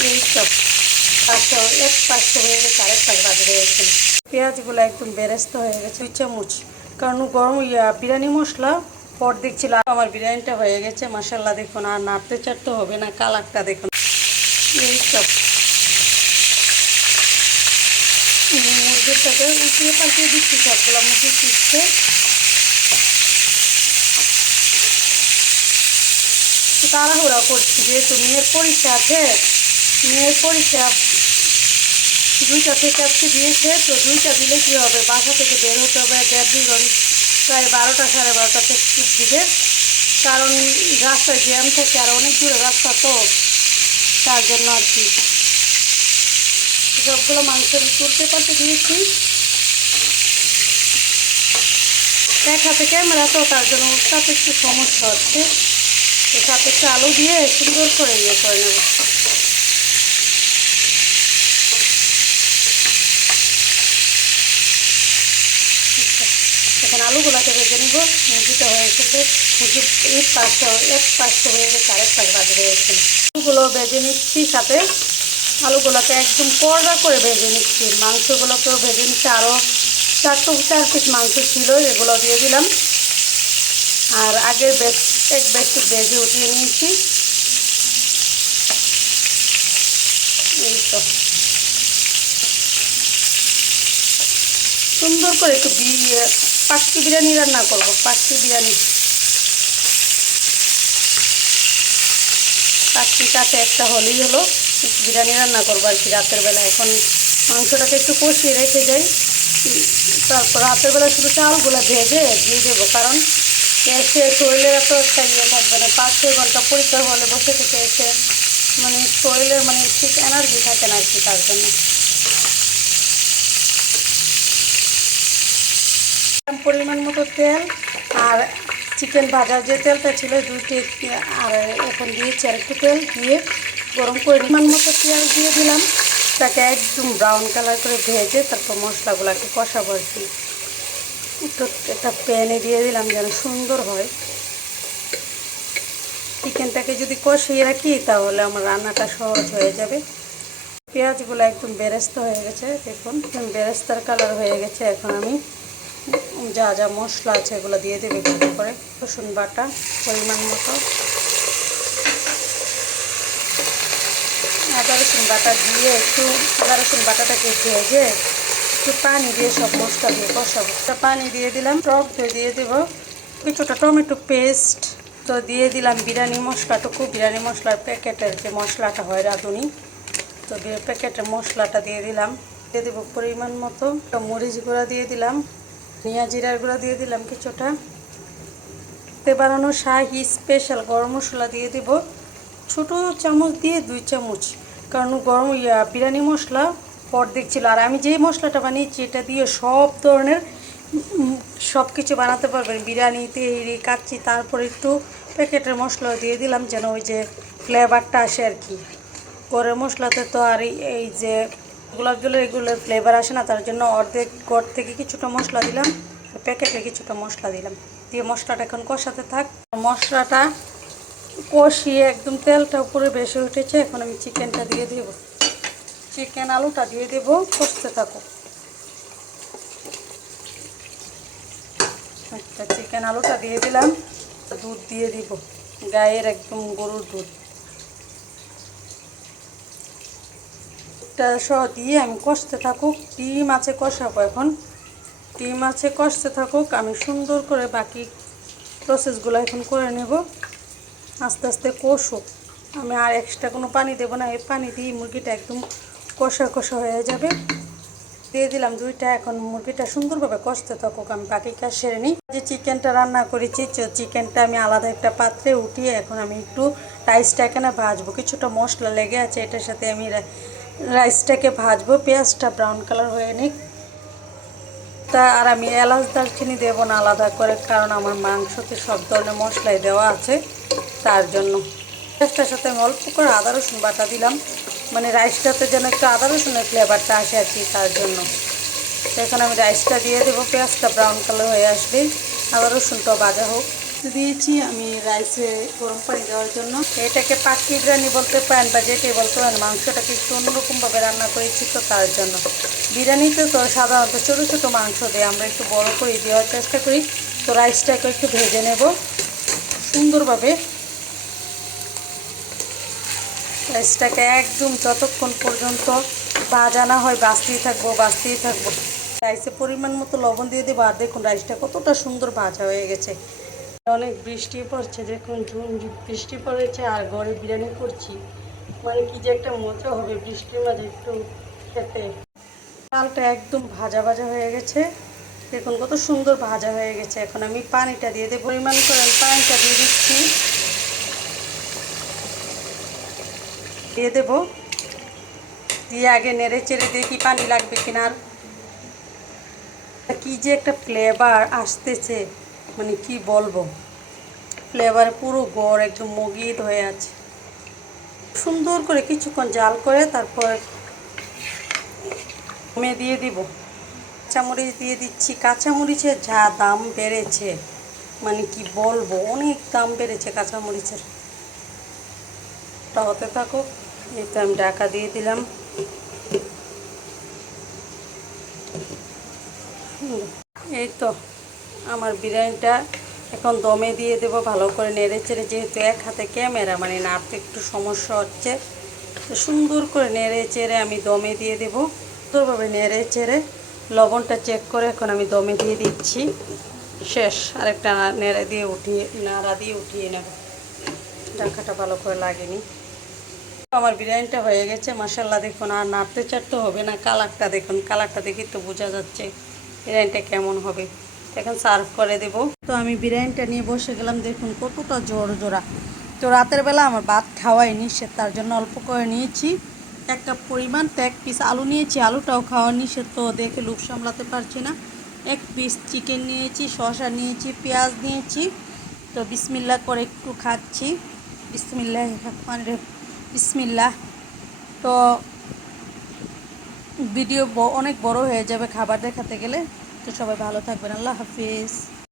এই তো পাঁচশো এক পাঁচশো হয়ে গেছে, আরেক পাঁচ বাজে হয়ে গেছে। পেঁয়াজগুলো একদম বেরেস্তা হয়ে গেছে 2 চামচ, কারণ গরম বিরিয়ানি মশলা পর দেখছিল। আমার বিরিয়ানিটা হয়ে গেছে মাশাআল্লাহ। দেখুন আর নাড়তে চাড়তে হবে না, কালারটা দেখুন। এই তো মুরগিটাকে উঠিয়ে পাল্টিয়ে দিচ্ছি, সবগুলো মুরগি পিসছে। তাড়াহুড়া করছি যেহেতু মেয়ের পরীক্ষা আছে। মেয়ের পরীক্ষা 2টা থেকে আজকে দিয়েছে, তো 2টা দিলে কী হবে, বাসা থেকে বের হতে হবে 1.5-2 ঘন্টা, প্রায় 12টা 12:30 থেকে দিকে, কারণ রাস্তায় জ্যাম থাকে আর অনেক দূরে রাস্তা, তো তার জন্য আর কি সবগুলো মাংসের তুলতে পারতে দিয়েছি। এক হাতে ক্যামেরা তো, তার জন্য তাতে একটু সমস্যা হচ্ছে। তো সাথে একটু আলু দিয়ে সুন্দর করে করে নেব। এখন আলুগুলাকে ভেজে নিব। মুরগিটা হয়ে গেছে, মুরগি এক পাঁচশো হয়ে গেছে, আরেক পাঁচ বাজে হয়ে গেছে। আলুগুলো ভেজে নিচ্ছি, সাথে আলুগুলোকে একদম কড়া করে ভেজে নিচ্ছি। মাংসগুলোকেও ভেজে নিচ্ছি, আরও 4 পিস মাংস ছিল, এগুলো দিয়ে দিলাম। আর আগের এক ব্যাগটি ভেজে উঠিয়ে নিয়েছি। এই তো সুন্দর করে একটু পাঁচটি বিরিয়ানি রান্না করব, 5টি বিরিয়ানি। 5টি কাছে একটা হলেই হলো, বিরিয়ানি রান্না করবো আর কি রাতের বেলা। এখন মাংসটাকে একটু কষিয়ে রেখে যাই, তারপর রাতের বেলা শুধু চালগুলো ভেজে দিয়ে দেবো, কারণ এসে শরীরের এত একটা থাকবে না। 5-6 ঘন্টা পরীক্ষা হলে বসে থেকে এসে মানে শরীরের ঠিক এনার্জি থাকে না আর কি, তার জন্য। পরিমাণ মতো তেল, আর চিকেন ভাজার যে তেলটা ছিল 2টি, আর এখন দিয়েছি আর একটু তেল দিয়ে গরম করে পরিমাণ মতো পেঁয়াজ দিয়ে দিলাম। তাকে একদম ব্রাউন কালার করে ভেজে তারপর মশলাগুলোকে কষাবো আর কি। একটু একটা প্যানে দিয়ে দিলাম যেন সুন্দর হয়। চিকেনটাকে যদি কষিয়ে রাখি তাহলে আমার রান্নাটা সহজ হয়ে যাবে। পেঁয়াজগুলো একদম বেরেস্তা হয়ে গেছে, দেখুন বেরেস্তার কালার হয়ে গেছে। এখন আমি যা যা মশলা আছে এগুলো দিয়ে দেবে একটু করে। রসুন বাটা পরিমাণ মতো, আদা রসুন বাটা দিয়ে একটু আদা রসুন বাটাটাকে ভেজে একটু পানি দিয়ে সব মশলা দিয়ে কষাবো। পানি দিয়ে দিলাম, টক দই দিয়ে দেবো, কিছুটা টমেটো পেস্ট, তো দিয়ে দিলাম বিরিয়ানি মশলাটুকু। বিরিয়ানি মশলার প্যাকেটের যে মশলাটা হয় রাঁধুনি, তো প্যাকেটের মশলাটা দিয়ে দিলাম। দিয়ে দেবো পরিমাণ মতো মরিচ গুঁড়া দিয়ে দিলাম, ধনিয়া জিরার গুঁড়া দিয়ে দিলাম কিছুটা, তে বানানো শাহি স্পেশাল গরম মশলা দিয়ে দেব ছোটো চামচ দিয়ে 2 চামচ, কারণ গরম বিরিয়ানি মশলা পর দেখছিল। আর আমি যেই মশলাটা বানিয়েছি এটা দিয়ে সব ধরনের সব কিছু বানাতে পারবেন, বিরিয়ানি, তেহরি, কাচ্চি। তারপর একটু প্যাকেটের মশলা দিয়ে দিলাম যেন ওই যে ফ্লেভারটা আসে আর কি। গরম মশলাতে তো আর এই যে গোলাপ জলের এগুলোর ফ্লেভার আসে না, তার জন্য অর্ধেক ঘর থেকে কিছুটা মশলা দিলাম, প্যাকেটে কিছুটা মশলা দিলাম, দিয়ে মশলাটা এখন কষাতে থাক। মশলাটা কষিয়ে একদম তেলটা উপরে বেশি উঠেছে, এখন আমি চিকেনটা দিয়ে দেব। চিকেন আলুটা দিয়ে দেব, কষতে থাকো। আচ্ছা, চিকেন আলুটা দিয়ে দিলাম, দুধ দিয়ে দিব, গায়ের একদম গরুর দুধ সহ দিয়ে আমি কষতে থাকুক। ডিম আছে কষাবো এখন, ডিম আছে কষতে থাকুক। আমি সুন্দর করে বাকি প্রসেসগুলো এখন করে নেব। আস্তে আস্তে কষুক, আমি আর এক্সট্রা কোনো পানি দেবো না। এই পানি দিয়ে মুরগিটা একদম কষা কষা হয়ে যাবে। দিয়ে দিলাম 2টা, এখন মুরগিটা সুন্দরভাবে কষতে থাকুক, আমি বাকি কাজ সেরে নিই। যে চিকেনটা রান্না করেছি, চিকেনটা আমি আলাদা একটা পাত্রে উঠিয়ে এখন আমি একটু রাইসটা এখানে ভাজবো। কিছুটা মশলা লেগে আছে, এটার সাথে আমি রাইসটাকে ভাজবো। পেঁয়াজটা ব্রাউন কালার হয়ে নিক। আর আমি এলাচ দারচিনি দেবো না আলাদা করে, কারণ আমার মাংসতে সব ধরনের মশলাই দেওয়া আছে, তার জন্য। পেঁয়াজটার সাথে আমি অল্প করে আদা রসুন বাটা দিলাম, মানে রাইসটাতে যেন একটু আদা রসুনের ফ্লেভারটা আসে আর কি, তার জন্য। এখন আমি রাইসটা দিয়ে দেবো। পেঁয়াজটা ব্রাউন কালার হয়ে আসলে আদা রসুনটাও ভাজা হোক। দিয়েছি আমি রাইসে গরম পানি দেওয়ার জন্য। এটাকে পাকি বিরিয়ানি বলতে পারেন বা যেটাই বলতে পারেন, মাংসটাকে একটু অন্যরকমভাবে রান্না করেছি তো তার জন্য। বিরিয়ানিতে তো সাধারণত ছোটো ছোটো মাংস দিয়ে, আমরা একটু বড় করে দেওয়ার চেষ্টা করি। তো রাইসটাকে একটু ভেজে নেব সুন্দরভাবে। রাইসটাকে একদম যতক্ষণ পর্যন্ত ভাজা না হয় বাঁচতেই থাকবো। রাইসে পরিমাণ মতো লবণ দিয়ে দেবো। আর দেখুন রাইসটা কতটা সুন্দর ভাজা হয়ে গেছে। অনেক বৃষ্টি পড়ছে, দেখুন ঝুমঝুম বৃষ্টি পড়েছে আর ঘরে বিরিয়ানি করছি, মানে কি যে একটা মজা হবে বৃষ্টির মাঝে একটু খেতে। চালটা একদম ভাজা ভাজা হয়ে গেছে, দেখুন কত সুন্দর ভাজা হয়ে গেছে। এখন আমি পানিটা দিয়ে দেবো, পরিমাণ করে আমি পানিটা দিয়ে দিচ্ছি, দিয়ে দেবো। দিয়ে আগে নেড়ে চেড়ে দেখি পানি লাগবে কিনা। আর কি যে একটা ফ্লেভার আসতেছে, মানে কি বলবো, ফ্লেভার পুরো ঘর একদম মগিয়ে হয়ে আছে। সুন্দর করে কিছুক্ষণ জাল করে তারপর দিয়ে দিব। কাঁচামরিচ দিয়ে দিচ্ছি। কাঁচামরিচের যা দাম বেড়েছে, মানে কি বলবো, অনেক দাম বেড়েছে কাঁচামরিচের। হতে থাকুক। এই তো আমি ঢাকা দিয়ে দিলাম। এই তো আমার বিরিয়ানিটা এখন দমে দিয়ে দেবো ভালো করে নেড়ে চেড়ে। যেহেতু এক হাতে ক্যামেরা, মানে নাড়তে একটু সমস্যা হচ্ছে, তো সুন্দর করে নেড়ে চেড়ে আমি দমে দিয়ে দেবো। সুন্দরভাবে নেড়ে চেড়ে লবণটা চেক করে এখন আমি দমে দিয়ে দিচ্ছি। শেষ, আরেকটা নাড়া দিয়ে উঠিয়ে নেব। ঢাকাটা ভালো করে লাগেনি। আমার বিরিয়ানিটা হয়ে গেছে মাশাআল্লাহ। দেখুন আর নাড়তে চাড়তে হবে না। কালারটা দেখুন, কালারটা দেখি তো বোঝা যাচ্ছে বিরিয়ানিটা কেমন হবে। এখন সার্ভ করে দেব। তো আমি বিরিয়ানিটা নিয়ে বসে গেলাম। দেখুন কতটা জোড়া। তো রাতের বেলা আমার ভাত খাওয়াইনি, সে তার জন্য অল্প করে নিয়েছি। এক কাপ পরিমাণ, তো এক পিস আলু নিয়েছি, আলুটাও খাওয়া নিষেধ, তো দেখে লোভ সামলাতে পারছি না। এক পিস চিকেন নিয়েছি, শসা নিয়েছি, পেঁয়াজ নিয়েছি। তো বিসমিল্লাহ করে একটু খাচ্ছি। বিসমিল্লাহ। তো ভিডিও অনেক বড় হয়ে যাবে খাবার দেখাতে গেলে। তো সবাই ভালো থাকবেন, আল্লাহ হাফিজ।